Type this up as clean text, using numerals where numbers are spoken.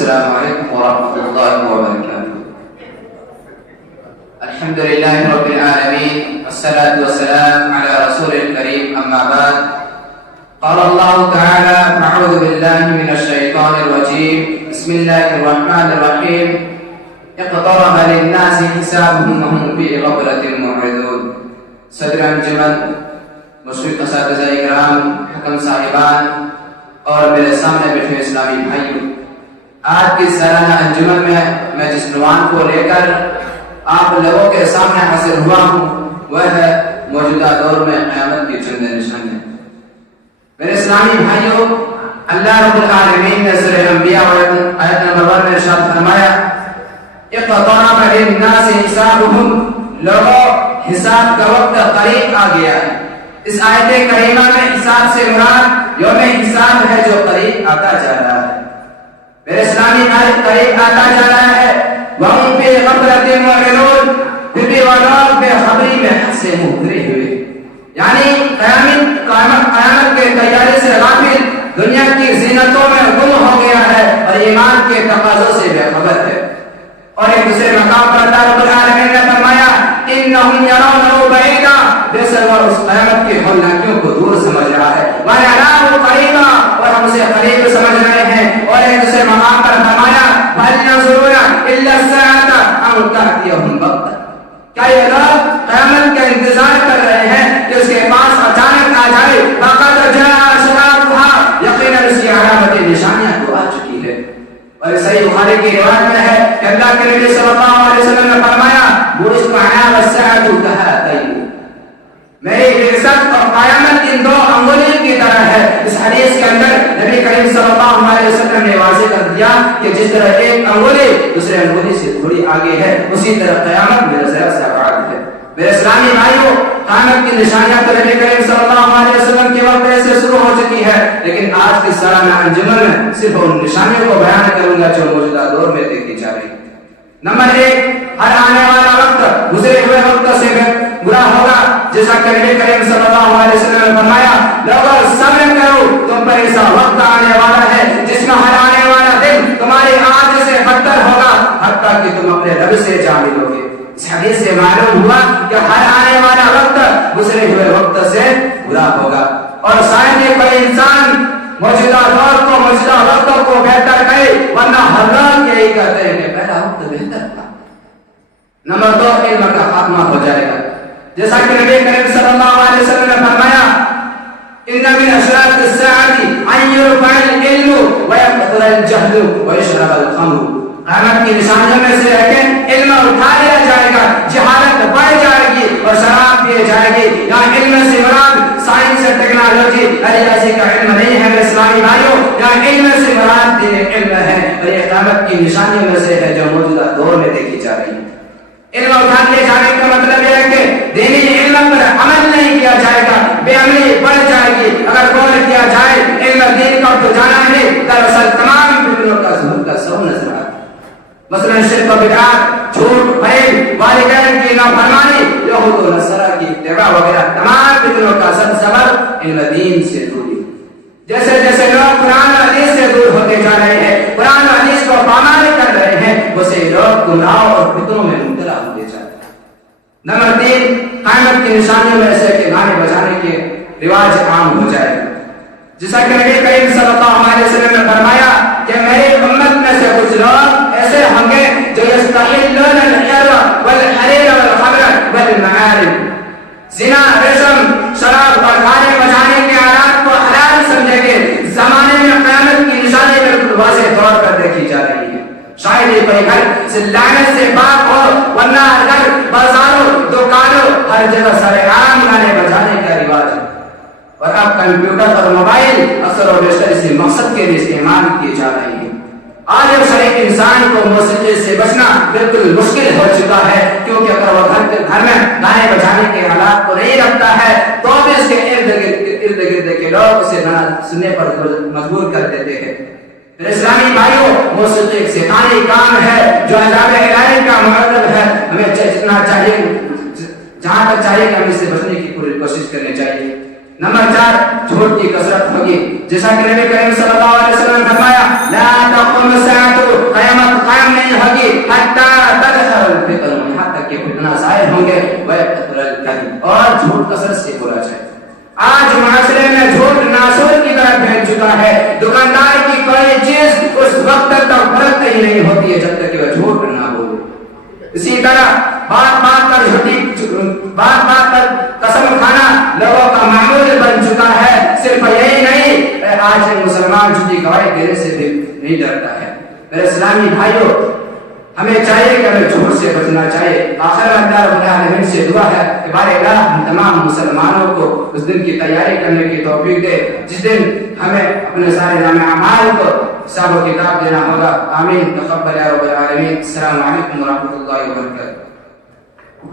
السلام عليكم ورحمة الله وبركاته. الحمد لله رب العالمين والصلاة والسلام على رسول الكريم أما بعد. قال الله تعالى: أعوذ بالله من الشيطان الرجيم. بسم الله الرحمن الرحيم. اقترب للناس حسابهم وهم في غفلة معرضون. صدر انجمن، مشرق اساتذہ اکرام، حکم صاحبان اور میرے سامنے بیٹھے اسلامی بھائیوں، آج کی سالانہ انجمن میں جس عنوان کو لے کر آپ لوگوں کے سامنے حاضر ہوا ہوں وہ ہے موجودہ دور میں قیامت کی چند نشانیاں۔ میرے اسلامی بھائیوں، اللہ رب العالمین نے سورہ انبیاء آیت نمبر 1 میں ارشاد فرمایا: اقترب للناس حسابهم، لوگوں حساب کا وقت قریب آ گیا ہے۔ اس آیت کریمہ میں حساب سے مراد یوم حساب ہے جو قریب آتا جا رہا ہے۔ میرے اسلامی بھائی، قریب آتا جا رہا ہے۔ وَهُمْ فِي غَفْلَةٍ مُعْرِضُونَ، پھر بھی وہ لوگ بے خبری میں حق سے منہ پھیرے ہوئے، یعنی قیامت کے تیاری سے غافل، دنیا کی زینتوں میں گم ہو گیا ہے اور ایمان کے تقاضوں سے بے خبر ہے۔ اور ایک دوسرے مقام پر اللہ رب العالمین نے فرمایا: انہم یرونہ بعیدا، بے شک وہ اس قیامت کی ہولناکیوں کو دور سمجھ رہا ہے، ونراہ قریبا، اور ہم اسے قریب سمجھ رہے ہیں۔ اور ایک دوسرے مقام پر فرمایا: هل ينظرون الا الساعة ان تأتيهم بغتة، کیا یہ لوگ قیامت کا انتظار کر رہے ہیں کہ اس کے پاس اچانک آ جائے؟ فقد جاء اشراطها، یقیناً اس کی علامت نشانیاں تو آ چکی ہے۔ اور صحیح بخاری کی روایت میں ہے کہ اللہ کے نبی صلی اللہ علیہ وسلم نے فرمایا: بُعِثْتُ أَنَا وَالسَّاعَةُ كَهَاتَيْنِ، میری عزت اور قیامت ان دو انگلیوں کی طرح ہے۔ اس حدیث کے اندر نبی کریم صلی اللہ علیہ وسلم نے واضح کر دیا کہ جس طرح ایک انگلی دوسرے انگلی سے تھوڑی آگے ہے، اسی طرح قیامت میرے ذرا سے ابعاد ہے۔ میرے اسلامی بھائیوں، قیامت کی نشانیاں تو نبی کریم صلی اللہ علیہ وسلم کے وقت سے شروع ہو چکی ہے، لیکن آج کی سالانہ انجمن میں صرف ان نشانیوں کو بیان کروں گا جو موجودہ دور میں دیکھی جا رہی۔ نمبر 1، ہر آنے والا وقت گزرے ہوئے وقت سے برا ہوگا، جیسا کہ نبی کریم صلی اللہ علیہ وسلم نے فرمایا: لوگوں صبر کرو، تم پر ایسا وقت آنے والا ہے جس میں ہر آنے والا دن تمہاری آج سے بدتر ہوگا، حتیٰ کہ تم اپنے رب سے جا ملو گے۔ اس حدیث سے معلوم ہوا کہ ہر آنے والا وقت گزرے ہوئے وقت سے برا ہوگا۔ اور شاید یہ کوئی انسان موجودہ دور کو، موجودہ وقت کو بہتر کرے، ورنہ ہر لوگ یہی کہتے ہیں کہ پہلا وقت بہتر تھا۔ نمبر 2، علم کا خاتمہ ہو جائے گا، جیسا کہ نبی کریم صلی اللہ علیہ وسلم نے فرمایا: ان من اشراط الساعة ان يرفع العلم ويكثر الجهل ويشرب الخمر، قیامت کی نشانیوں میں سے ہے کہ علم اٹھا لیا جائے گا، جہالت بڑھ جائے گی اور شراب پی جائے گی۔ یہاں علم سے مراد سائنس اور ٹیکنالوجی، ایسی کا علم نہیں ہے میرے اسلامی بھائیوں، یہاں علم سے مراد دین علم ہے، اور یہ قیامت کی نشانیوں میں سے ہے جو موجودہ دور میں دیکھی جا رہی ہے۔ علم اٹھا لے جانے کا مطلب یہ ہے کہ دینی علم پر عمل نہیں کیا جائے گا، بے عملی بڑھ جائے گی۔ اگر غور کیا جائے علم دین کا تو جانا ہے، دراصل تمام فتنوں کا ظہور کا سبب نظر آتا ہے۔ مثلا شرک و بدعات، جھوٹ، فریب، والدین کی نافرمانی، یہود و نصارہ کی اتباع وغیرہ تمام فتنوں کا سبب علم دین سے دوری۔ جیسے جیسے لوگ قرآن و حدیث سے دور ہوتے جا رہے ہیں، قرآن و حدیث کو پامال کر رہے ہیں، اسے لوگ گمراہ اور فتنوں میں مبتلا ہوتے جا رہے ہیں۔ نمبر 3، قیامت کی نشانیوں میں سے کہ گانے بجانے کے رواج عام ہو جائے گا، جیسا کہ نبی کریم صلی اللہ علیہ وسلم نے فرمایا کہ میری امت میں سے کچھ لوگ ایسے ہوں گے جو یستحلون الحر والحریر والخمر والمعارف، زنا، ریشم، شراب اور گانے بجانے کے آلات کو حلال سمجھیں گے۔ زمانے میں قیامت کی نشانی بالکل واضح طور پر دیکھی جا رہی ہے۔ شاید یہ کوئی گھر سے لعنت سے پاک ہو، ورنہ ہر بازاروں، دکانوں، ہر جگہ سرعام گانے بجانے کا رواج ہے۔ اور اب کمپیوٹر اور موبائل اکثر و بیشتر اسی مقصد کے لیے استعمال کیے جا رہے ہیں۔ آج ایک شریک انسان کو موسیقی سے بچنا بالکل مشکل ہو چکا ہے، کیونکہ اگر وہ گھر میں گانے بجانے کے حالات کو نہیں رکھتا ہے تو بھی اس کے ارد گرد کے لوگ اسے گانا سننے پر مجبور کر دیتے ہیں۔ میرے اسلامی بھائیوں، موسیقی ایک شیطانی کام ہے جو عذاب الہی کا مطلب ہے۔ ہمیں جتنا چاہیے، جہاں تک چاہیے کہ ہم اس سے بچنے کی پوری کوشش کرنی چاہیے۔ نمبر 4، جھوٹ کی کثرت ہوگی، جیسا کہ نبی کریم صلی اللہ علیہ وسلم نے فرمایا: لا تقوم الساعة تسلی نہیں ہوتی ہے جب تک کہ وہ جھوٹ نہ بولے. اسی طرح بات بات پر قسم کھانا لوگوں کا معمول بن چکا ہے. صرف یہی نہیں، آج مسلمان جھوٹی گواہی دینے سے بھی نہیں ڈرتا ہے. میرے اسلامی بھائیوں، ہمیں چاہیے کہ ہمیں جھوٹ سے بچنا چاہیے. آخر میں اللہ رب العالمین سے دعا ہے کہ بارے اللہ ہم تمام مسلمانوں کو اس دن کی تیاری کرنے کی توفیق دے جس دن ہمیں اپنے سارے نام اعمال کو حساب و کتاب دینا ہوگا. آمین. تقبل یا رب العالمین. السلام علیکم ورحمۃ اللہ وبرکاتہ.